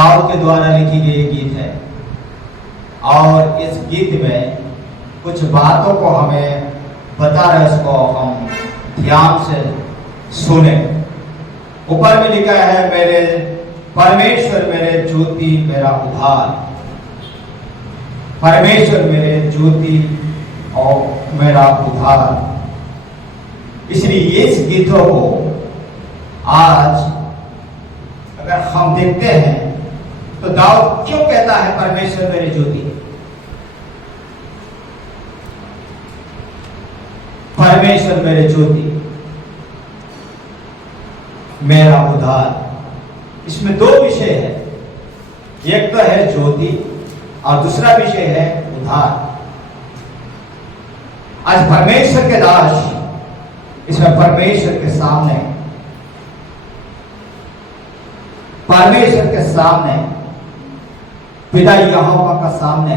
दाऊद के द्वारा लिखी गई गीत है और इस गीत में कुछ बातों को हमें बता रहे, उसको हम ध्यान से सुने। ऊपर में लिखा है, मेरे परमेश्वर मेरे ज्योति मेरा उद्धार, परमेश्वर मेरे ज्योति और मेरा उद्धार। इसलिए इस गीतों को आज अगर हम देखते हैं तो दाऊद क्यों कहता है परमेश्वर मेरी ज्योति, परमेश्वर मेरे ज्योति मेरा उद्धार। इसमें दो विषय है, एक तो है ज्योति और दूसरा विषय है उद्धार। आज परमेश्वर के दास इसमें परमेश्वर के सामने, परमेश्वर के सामने, पिता यहोवा का सामने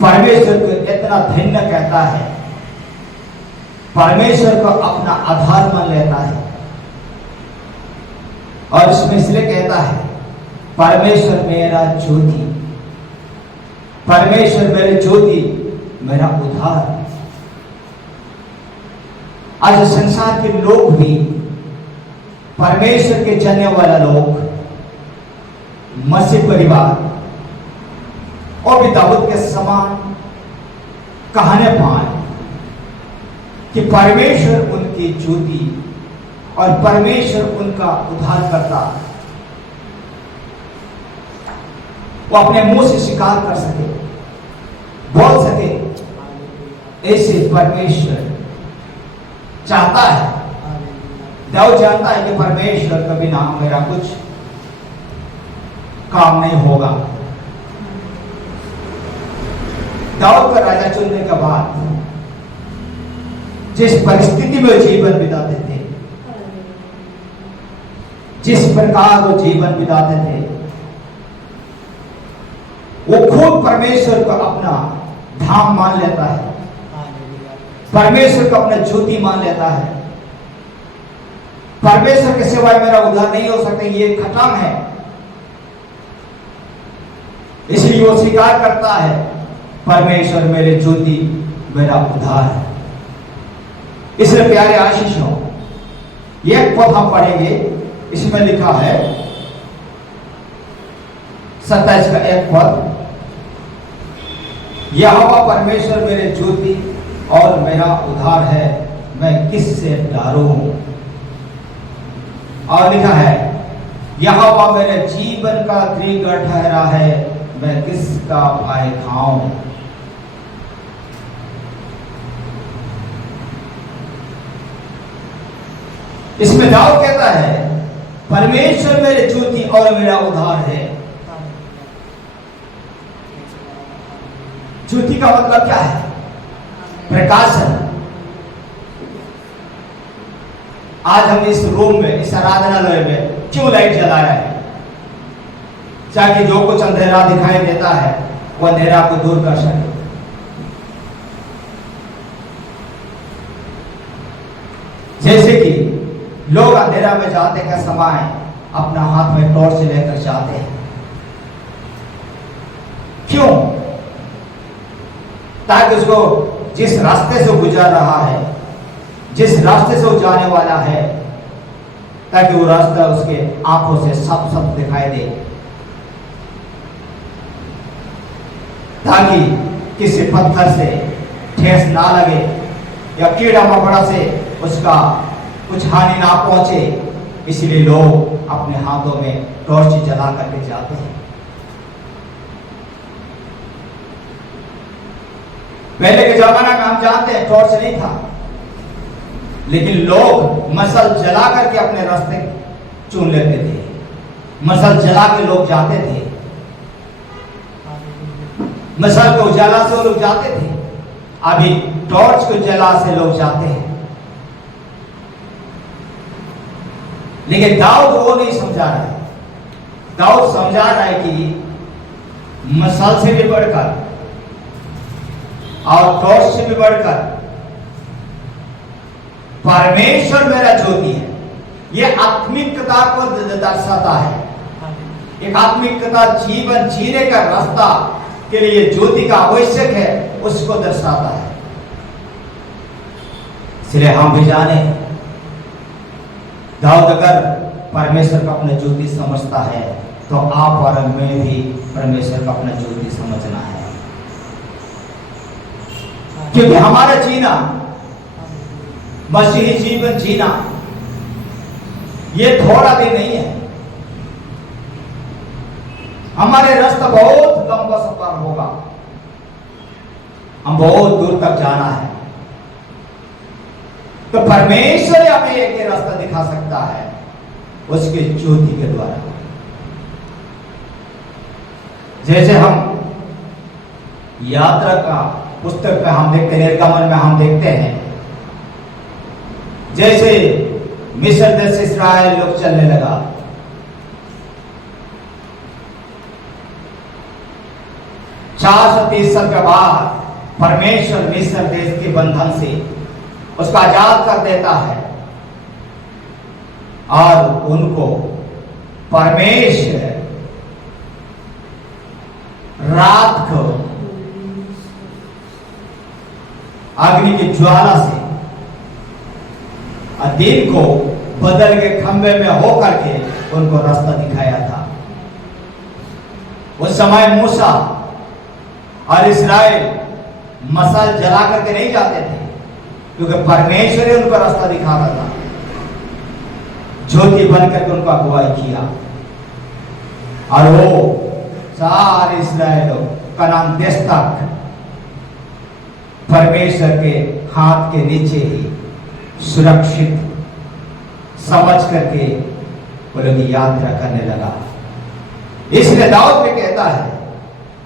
परमेश्वर को इतना धन्य कहता है, परमेश्वर को अपना आधार मान लेता है। और इसमें इसलिए कहता है परमेश्वर मेरा ज्योति, परमेश्वर मेरे ज्योति मेरा उद्धार। आज संसार के लोग भी, परमेश्वर के जानने वाला लोग, मसीह परिवार और भी दाऊद के समान कहने पाए कि परमेश्वर उनकी ज्योति और परमेश्वर उनका उद्धार करता, वो अपने मुंह से स्वीकार कर सके, बोल सके, ऐसे परमेश्वर चाहता है। दाऊद जानता है कि परमेश्वर के बिना मेरा कुछ काम नहीं होगा। दाऊद का राजा चुनने के बाद जिस परिस्थिति में जीवन बिताते थे, जिस प्रकार वो जीवन बिताते थे, वो खुद परमेश्वर को अपना धाम मान लेता है, परमेश्वर को अपना ज्योति मान लेता है। परमेश्वर के सिवाय मेरा उद्धार नहीं हो सकता, ये खत्म है। इसलिए वो स्वीकार करता है परमेश्वर मेरे ज्योति मेरा उद्धार है। इसलिए प्यारे आशीषों, एक पद हम पढ़ेंगे, इसमें लिखा है 27 का एक पद, यहोवा परमेश्वर मेरे ज्योति और मेरा उद्धार है, मैं किससे डरूं। और लिखा है, यहोवा मेरे जीवन का त्रिगढ़ ठहरा है, मैं किसका भय खाऊं। इसमें दाऊद कहता है परमेश्वर मेरे ज्योति और मेरा उद्धार है। ज्योति का मतलब क्या है? प्रकाशन। आज हम इस रूम में, इस आराधनालय में क्यों लाइट जला रहे हैं? ताकि जो कुछ अंधेरा दिखाई देता है वह अंधेरा को दूर कर सके। जैसे कि लोग अंधेरा में जाते के समय अपना हाथ में टॉर्च लेकर जाते हैं, क्यों? ताकि उसको जिस रास्ते से गुजर रहा है, जिस रास्ते से वो जाने वाला है, ताकि वो रास्ता उसके आंखों से सब दिखाई दे, ताकि किसी पत्थर से ठेस ना लगे या कीड़ा मकोड़ा से उसका कुछ हानि ना पहुंचे। इसलिए लोग अपने हाथों में टॉर्च जला करके जाते हैं। पहले के जमाना में हम जानते हैं टॉर्च नहीं था, लेकिन लोग मशाल जला करके अपने रास्ते चुन लेते थे। मशाल जला के लोग जाते थे, मशाल के उजाला से वो लोग जाते थे। अभी टॉर्च के उजाला से लोग जाते हैं। लेकिन दाऊद वो नहीं समझा रहा है। दाऊद समझा रहा है कि मशाल से भी बढ़कर और टॉर्च से भी बढ़कर परमेश्वर मेरा ज्योति है, ये आत्मिकता को दर्शाता है। एक आत्मिकता जीवन जीने का रास्ता के लिए ज्योति का आवश्यक है, उसको दर्शाता है। इसलिए हम भी जाने, दाऊद अगर परमेश्वर का अपना ज्योति समझता है तो आप और मैं भी परमेश्वर का अपना ज्योति समझना है। क्योंकि हमारा जीना, मसीही जीवन जीना, ये थोड़ा दिन नहीं है। हमारे रास्ता बहुत लंबा सफर होगा, हम बहुत दूर तक जाना है। तो परमेश्वर हमें एक ही रास्ता दिखा सकता है, उसके ज्योति के द्वारा। जैसे हम यात्रा का पुस्तक में हम देखते हैं, निर्गमन में हम देखते हैं, जैसे मिस्र देश से इस्राएल लोग चलने लगा, 430 साल के बाद परमेश्वर मिस्र देश के बंधन से उसको आजाद कर देता है और उनको परमेश्वर रात को अग्नि की ज्वाला से और दिन को बदल के खंबे में होकर के उनको रास्ता दिखाया था। उस समय मूसा और इस्राएल मशाल जला करके नहीं जाते थे, क्योंकि परमेश्वर ही उनको रास्ता दिखा रहा था। ज्योति बनकर के उनको अगुवाई किया और वो सारे इस्राएल कनान देश तक परमेश्वर के हाथ के नीचे ही सुरक्षित समझ करके वो लोग यात्रा करने लगा। इसलिए दाऊद में कहता है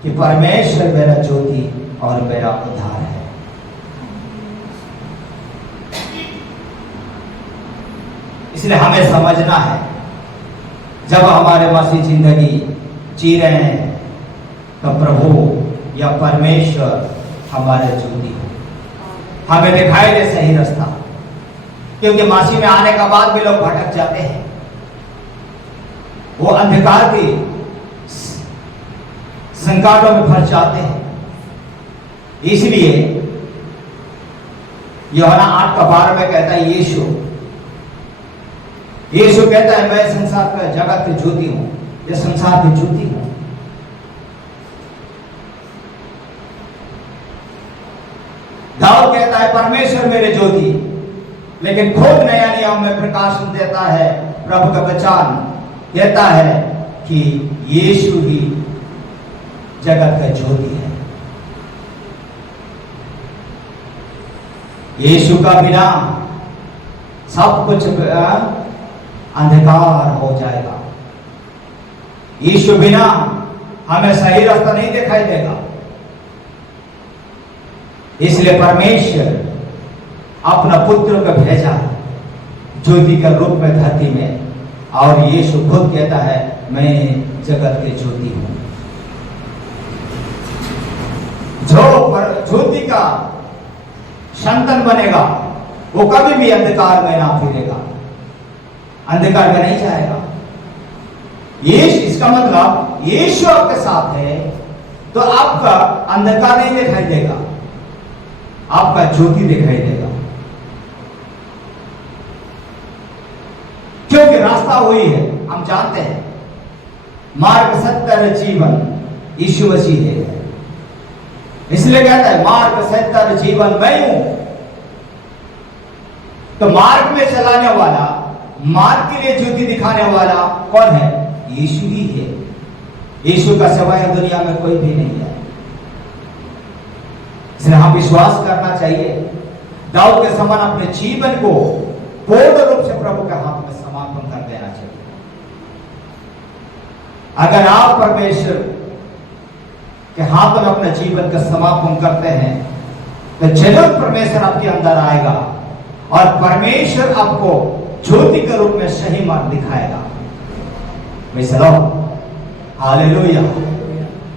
कि परमेश्वर मेरा ज्योति और मेरा उद्धार है। इसलिए हमें समझना है, जब हमारे मसीह जिंदगी जी रहे हैं तो प्रभु या परमेश्वर हमारे ज्योति हो, हमें दिखाई दे सही रास्ता। क्योंकि मसीह में आने के बाद भी लोग भटक जाते हैं, वो अंधकार के संकटों में फंस जाते हैं। इसलिए यूहन्ना 8:12 में कहता है, यीशु कहता है, मैं संसार का जगत की ज्योति हूं, ये संसार की ज्योति हूं। दाऊद कहता है परमेश्वर मेरे ज्योति, लेकिन खुद नया नियम में प्रकाशन देता है, प्रभु का वचन कहता है कि यीशु ही जगत का ज्योति है। यीशु का बिना सब कुछ अंधकार हो जाएगा। यीशु बिना हमें सही रास्ता नहीं दिखाई देगा। इसलिए परमेश्वर अपना पुत्र को भेजा ज्योति के रूप में धरती में, और यीशु खुद कहता है मैं जगत के ज्योति हूं। जो ज्योति का संतान बनेगा वो कभी भी अंधकार में ना फिरेगा, अंधकार में नहीं जाएगा। इसका मतलब यीशु आपके साथ है तो आपका अंधकार नहीं दिखाई देगा, आपका ज्योति दिखाई देगा। क्योंकि रास्ता वही है, हम जानते हैं, मार्ग सत्य और जीवन यीशु मसीह है। इसलिए कहता है मार्ग सत्य और जीवन मैं हूं। तो मार्ग में चलाने वाला, मार्ग के लिए ज्योति दिखाने वाला कौन है? यीशु ही है। यीशु का सिवाय दुनिया में कोई भी नहीं है। इसलिए हम विश्वास करना चाहिए, दाऊद के समान अपने जीवन को पूर्ण रूप से प्रभु के हाथ में समर्पण कर देना चाहिए। अगर आप परमेश्वर के हाथ में अपने जीवन का समर्पण करते हैं तो जरूर परमेश्वर आपके अंदर आएगा और परमेश्वर आपको ज्योति के रूप में सही मार्ग दिखाएगा। Hallelujah,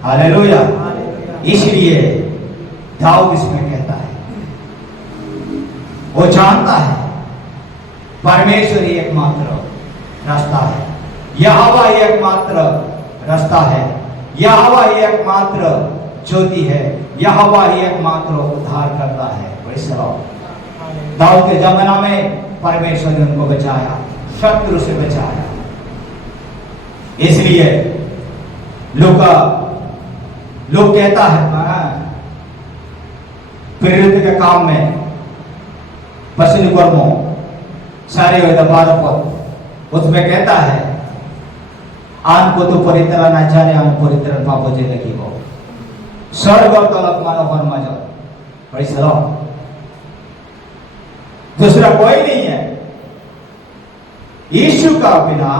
hallelujah. इसलिए दाऊद इसमें कहता है, वो जानता है परमेश्वर ही एकमात्र रास्ता है, यहोवा ही एकमात्र रास्ता है, यहोवा ही एकमात्र ज्योति है, यहोवा ही एकमात्र उद्धार करता है। Praise the Lord. दाऊद के जमाना में परमेश्वर ने उनको बचाया, शत्रु से बचाया। इसलिए लोग कहता है प्रेरित के काम में पश्चिम कर्मों सारे उसमें कहता है आन को तो परित्र ना जाने हम परित्र पापो जे लगी हो स्वर्ग और तलक मानो वर्मा जाओ। Praise the Lord. दूसरा कोई नहीं है, यीशु का बिना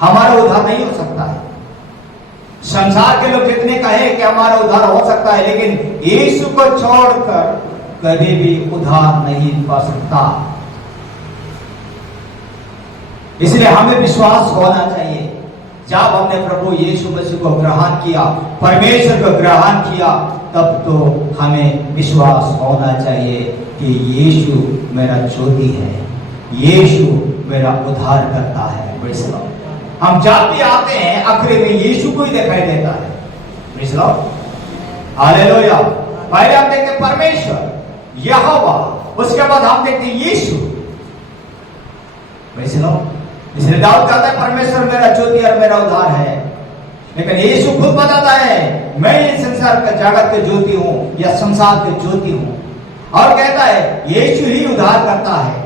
हमारा उद्धार नहीं हो सकता है। संसार के लोग जितने कहे कि हमारा उद्धार हो सकता है, लेकिन यीशु को छोड़कर कभी भी उद्धार नहीं पा सकता। इसलिए हमें विश्वास होना चाहिए। जब हमने प्रभु यीशु मसीह को ग्रहण किया, परमेश्वर को ग्रहण किया, तब तो हमें विश्वास होना चाहिए कि यीशु मेरा ज्योति है, यीशु मेरा उद्धार करता है। Praise the Lord. हम जब भी आते हैं आखिर में यीशु को ही दिखाई देता है। Praise the Lord. हालेलुया। पहले हम देखते हैं परमेश्वर यहोवा, उसके बाद हम देखते हैं यीशु। Praise the Lord. इसलिए दाऊद कहता है परमेश्वर मेरा ज्योति और मेरा उद्धार है, लेकिन यीशु खुद बताता है मैं इस संसार का जगत के ज्योति हूं या संसार के ज्योति हूं, और कहता है यीशु ही उद्धार करता है।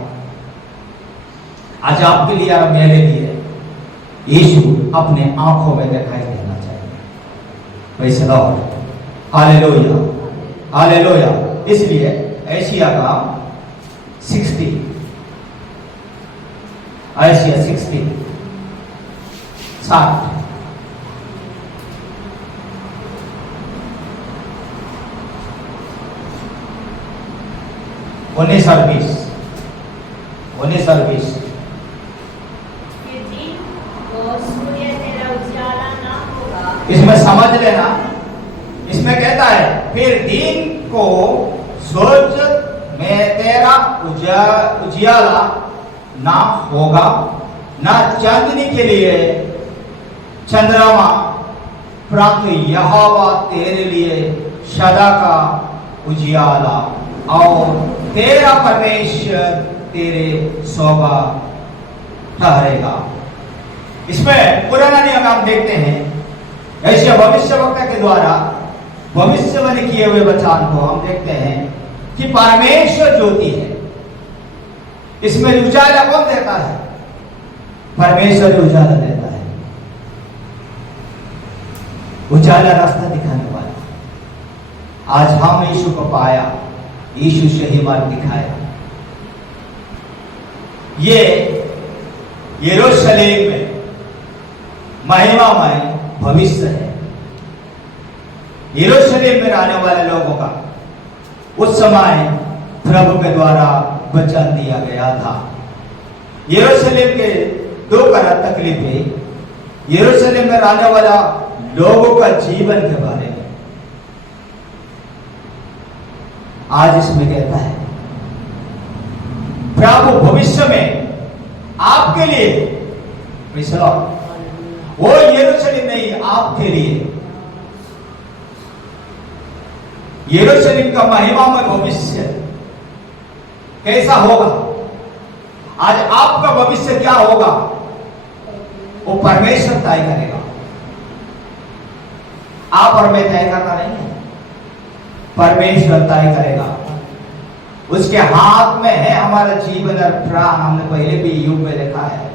आज आपके लिए और मेरे लिए यीशु अपने आंखों में दिखाई देना चाहिए। Praise the Lord. Hallelujah, hallelujah. इसलिए एशिया का 60 19 और 20 इसमें समझ लेना, इसमें कहता है फिर दिन को सूरज में तेरा उजियाला ना होगा, ना चांदनी के लिए चंद्रमा, परंतु यहोवा तेरे लिए सदा का उजियाला और तेरा परमेश्वर तेरे शोभा ठहरेगा। इसमें पुराना नियम हम देखते हैं, ऐसे भविष्यवक्ता के द्वारा भविष्यवाणी किए हुए वचन को हम देखते हैं कि परमेश्वर ज्योति है। इसमें उजाला कौन देता है? परमेश्वर उजाला देता है। उजाला रास्ता दिखाने वाला। आज हम यीशु को पाया, यीशु से ही मार्ग दिखाया। ये यरूशलेम में महिमामय भविष्य है। यरूशलेम में रहने वाले लोगों का उस समय प्रभु के द्वारा वचन दिया गया था। यरूशलेम के दो कारक तकलीफें, यरूशलेम में रहने वाला लोगों का जीवन के बारे में। आज इसमें कहता है प्रभु भविष्य में आपके लिए, वो यरूशलेम नहीं, आपके लिए यरूशलेम का महिमामय भविष्य कैसा होगा। आज आपका भविष्य क्या होगा वो परमेश्वर तय करेगा। आप और मैं तय करना नहीं है, परमेश्वर तय करेगा। उसके हाथ में है हमारा जीवन और प्राण। हमने पहले भी युग में देखा है,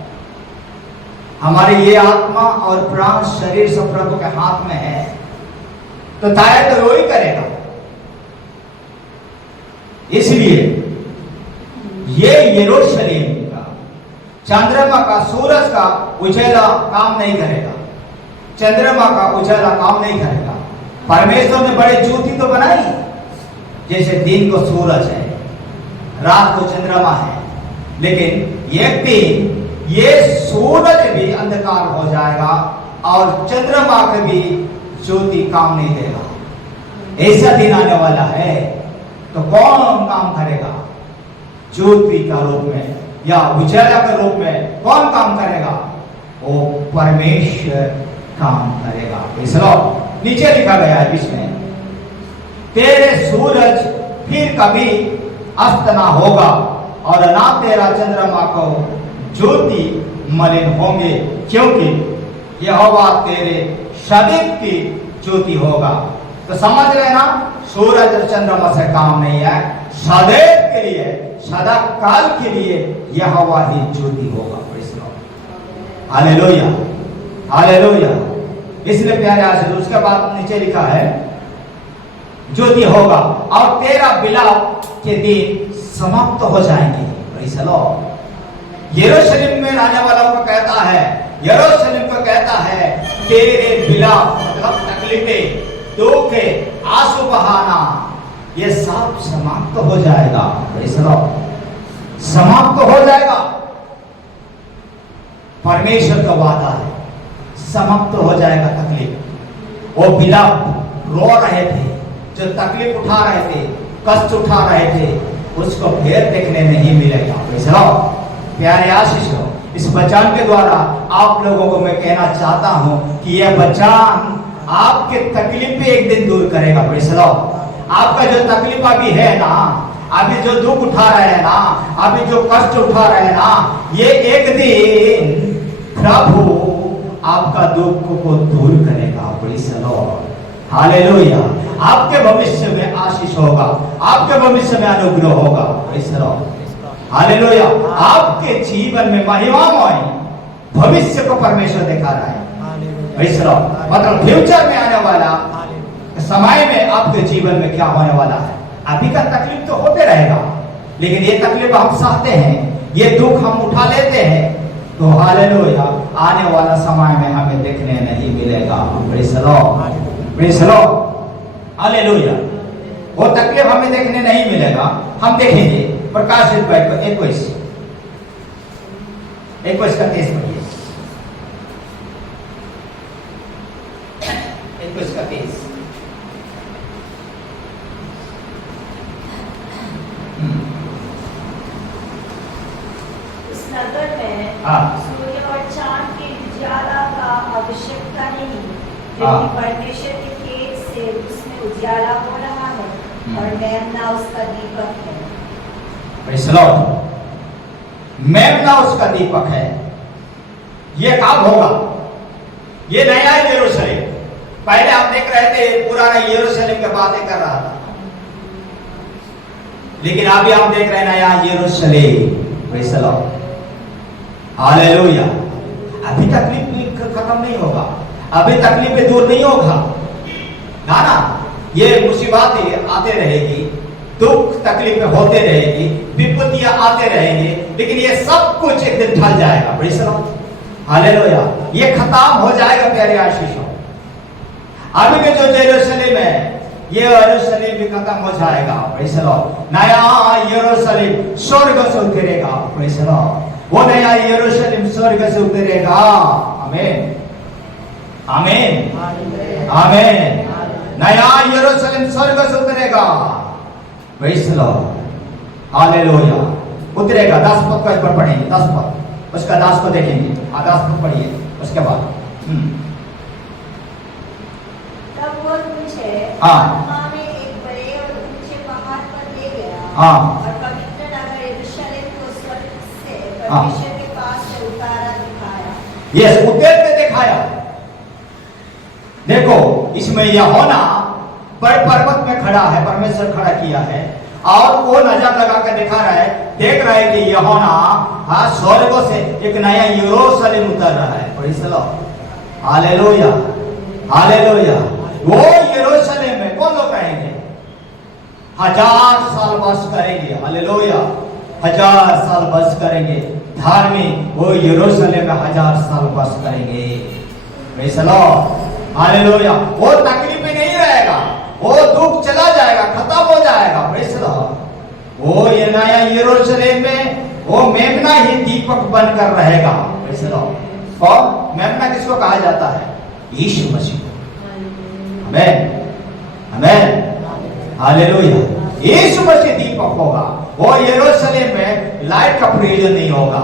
हमारी ये आत्मा और प्राण शरीर सब प्रभु के हाथ में है, तो तय तो वो ही करेगा। इसलिए ये यरूशलेम का चंद्रमा का, सूरज का उजाला काम नहीं करेगा, चंद्रमा का उजाला काम नहीं करेगा। परमेश्वर ने बड़े ज्योति तो बनाई, जैसे दिन को सूरज है, रात को चंद्रमा है, लेकिन एक दिन ये सूरज भी अंधकार हो जाएगा और चंद्रमा का भी ज्योति काम नहीं देगा। ऐसा दिन आने वाला है, तो कौन काम करेगा? ज्योति का रूप में या उजाला के रूप में कौन काम करेगा? वो परमेश्वर काम करेगा। इसलिए नीचे लिखा गया है बीच में, तेरे सूरज फिर कभी अस्त ना होगा और ना तेरा चंद्रमा को ज्योति मलिन होंगे, क्योंकि यहोवा तेरे सदैव की ज्योति होगा। तो समझ लेना, सूरज और चंद्रमा से काम नहीं है, सदैव के लिए, सदा काल के लिए यहोवा ही ज्योति होगा। Hallelujah, hallelujah. इसलिए प्यारे आशीष, उसके बाद नीचे लिखा है ज्योति होगा और तेरा विलाप के दिन समाप्त हो जाएंगे। Praise the Lord. यरूशलेम में रहने वालों को कहता है, यरूशलेम को कहता है, तेरे विलाप मतलब तकलीफें, दुख, आंसू बहाना, ये सब समाप्त हो जाएगा। Praise the Lord. समाप्त हो जाएगा। परमेश्वर का वादा है, समाप्त हो जाएगा तकलीफ। वो विलाप रो रहे थे, जो तकलीफ उठा रहे थे, कष्ट उठा रहे थे, उसको फिर देखने नहीं मिलेगा। Praise the Lord. प्यारे आशीष हो, इस वचन के द्वारा आप लोगों को मैं कहना चाहता हूं कि यह वचन आपके तकलीफ पे एक दिन दूर करेगा। Praise the Lord. आपका जो तकलीफ अभी है ना, अभी जो दुख उठा रहे हैं ना, अभी जो कष्ट उठा रहे हैं ना, ये एक दिन प्रभु आपका दुख को दूर करेगा। Praise the Lord. हालेलुया। आपके भविष्य में आशीष होगा, आपके भविष्य में अनुग्रह होगा। Praise the Lord. हालेलुया। आपके जीवन में महिमामय भविष्य को परमेश्वर दिखा रहा है। Praise the Lord. मतलब फ्यूचर में आने वाला समय में आपके जीवन में क्या होने वाला है। अभी का तकलीफ तो होते रहेगा, लेकिन ये तकलीफ हम सहते हैं, ये दुख हम उठा लेते हैं, तो हालेलुया, आने वाला समय में हमें देखने नहीं मिलेगा। Praise the Lord. Praise the Lord. Hallelujah. वो तकलीफ हमें देखने नहीं मिलेगा, हम देखेंगे। प्रकाशित बाइबल 21 का 23 पढ़िए। 21 का 23। इस नगर में सूर्य और चांद की उजाला का आवश्यकता नहीं, क्योंकि परमेश्वर के तेज से उसमें उजाला हो रहा है और मेमना उसका दीपक है। Praise the Lord. मेमना उसका दीपक है। ये कब होगा? ये नया यरूशलेम। पहले आप देख रहे थे पुराना यरूशलेम की बातें कर रहा था, लेकिन अभी हम देख रहे हैं नया यरूशलेम। Praise the Lord. हालेलुया। अभी तकलीफ खत्म नहीं होगा, अभी तकलीफें दूर नहीं होगा ना। ये मुसीबतें आते रहेगी, दुख तकलीफें होते रहेगी, विपत्तियां आते रहेंगे, लेकिन ये सब कुछ एक दिन ढल जाएगा। Praise the Lord. हालेलुया। ये खत्म हो जाएगा प्यारे आशीषों। अभी के जो यरूशलेम है, ये यरूशलेम भी खत्म हो जाएगा। Praise the Lord. नया यरूशलेम स्वर्ग से उतरेगा। Praise the Lord. वो नया यरूशलेम स्वर्ग से उतरेगा। आमीन, आमीन, आमीन। नया यरूशलेम स्वर्ग से उतरेगा। Praise the Lord. हालेलुया। उतरेगा। 10 पद को एक बार पढ़ेंगे, 10 पद, उसका 10 को देखेंगे। 10 पद पढ़िए, उसके बाद तब वो मुझे आत्मा में एक बड़े और ऊंचे पहाड़ पर ले गया और पवित्र नगर यरूशलेम को स्वर्ग से परमेश्वर के पास से उतारा दिखाया। यस, उतर के दिखाया। देखो, इसमें यूहन्ना बड़े पर्वत में खड़ा है, परमेश्वर खड़ा किया है और वो नजर लगा कर दिखा रहा है, देख रहा है कि यूहन्ना स्वर्ग से एक नया यरूशलेम उतर रहा है। Praise the Lord. Hallelujah, hallelujah. वो यरूशलेम में कौन लोग रहेंगे? 1000 साल बस करेंगे। हालेलुया। 1000 साल बस करेंगे। धार्मिक वो यरूशलेम में 1000 साल बस करेंगे। Praise the Lord. हालेलुया। वो तकलीफ में नहीं रहेगा, वो दुख चला जाएगा, खत्म हो जाएगा। Praise the Lord. वो ये नया यरूशलेम में वो मेमना ही दीपक बनकर रहेगा। Praise the Lord. और मेमना किसको कहा जाता है? यीशु मसीह। आमीन, आमीन, हालेलुया। यीशु मसीह दीपक होगा। वो यरूशलेम में लाइट का प्रयोजन नहीं होगा,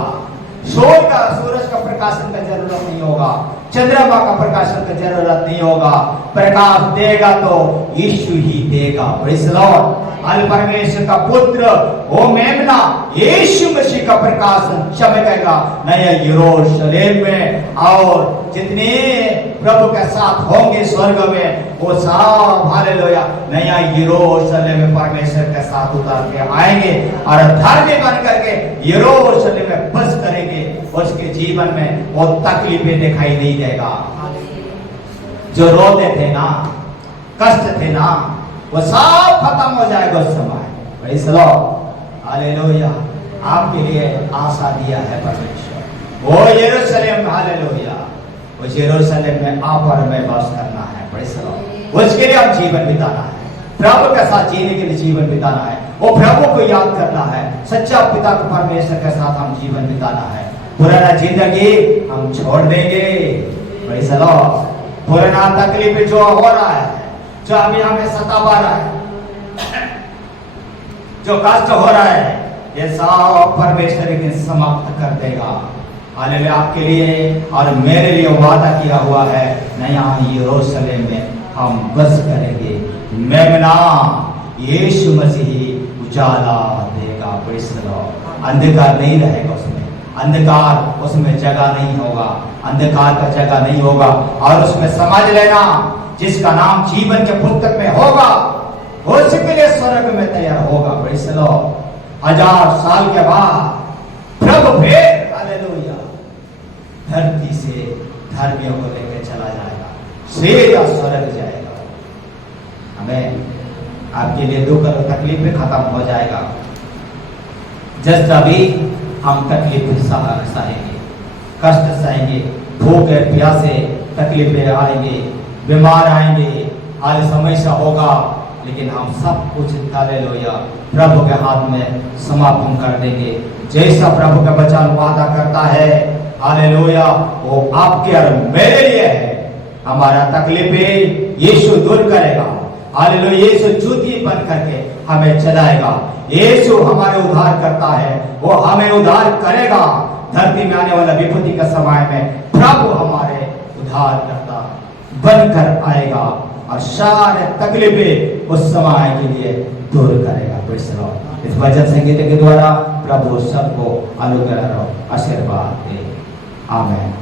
सूरज का प्रकाशन का जरूरत नहीं होगा, चंद्रमा का प्रकाशन का जरूरत नहीं होगा। प्रकाश देगा तो यीशु ही देगा। Praise the Lord. परमेश्वर का पुत्र वो मेमना यीशु मसीह का प्रकाशन चमकेगा नया यरूशलेम में, और जितने प्रभु के साथ होंगे स्वर्ग में वो सब हालेलुया नया यरूशलेम में परमेश्वर के साथ उतर के आएंगे और धर्मी बन करके यरूशलेम में बस करेंगे। उसके जीवन में वो तकलीफें दिखाई नहीं देगा। जो रोते थे ना, कष्ट थे ना, वो सब खत्म हो जाएगा उस समय। Praise the Lord. हालेलुया। आपके लिए आशा दिया है परमेश्वर। वो यरूशलेम, हालेलुया, उस यरूशलेम में आप और मैं वास करना है। Praise the Lord. उसके लिए अब जीवन बिताना है, प्रभु के साथ जीने के लिए जीवन बिताना है, वो प्रभु को याद करना है, सच्चा पिता को परमेश्वर के साथ हम जीवन बिताना है। पुराना जिंदगी हम छोड़ देंगे। Praise the Lord. पुराना तकलीफ जो हो रहा है, जो अभी हमें सतावा रहा है, जो कष्ट हो रहा है, ये सब परमेश्वर एक दिन समाप्त कर देगा। हालेलुया। आपके लिए और मेरे लिए वादा किया हुआ है, नया यरूशलेम में हम बस करेंगे। मेमना यीशु मसीह उजाला देगा। Praise the Lord. अंधकार नहीं रहेगा उसमें, अंधकार उसमें जगह नहीं होगा, अंधकार का जगह नहीं होगा। और उसमें समझ लेना, जिसका नाम जीवन के पुस्तक में होगा उसके लिए स्वर्ग में तैयार होगा। Praise the Lord. 1000 साल के बाद प्रभु फिर हालेलुया धरती से धर्मियों को लेकर चला जाएगा, सीधा स्वर्ग जाएगा। हमें आपके लिए दुख और तकलीफ भी खत्म हो जाएगा। जस्ट अभी हम तकलीफ सहेंगे, कष्ट सहेंगे, भूख प्यासे तकलीफें आएंगे, बीमार आएंगे, हाल समस्या होगा, लेकिन हम सब कुछ हालेलुया प्रभु के हाथ में समापन कर देंगे। जैसा प्रभु का वचन वादा करता है हालेलुया वो आपके और मेरे लिए है। हमारा तकलीफें यीशु दूर करेगा। हालेलुया। यीशु ज्योति बन करके हमें चलाएगा। यीशु हमारे उद्धार करता है, वो हमें उद्धार करेगा। धरती में आने वाला विपत्ति का समय में प्रभु हमारे उद्धार करता बनकर आएगा और सारे तकलीफें उस समय के लिए दूर करेगा। Praise the Lord. इस भजन संगीत के द्वारा प्रभु सबको अनुग्रह और आशीर्वाद दे। आमीन।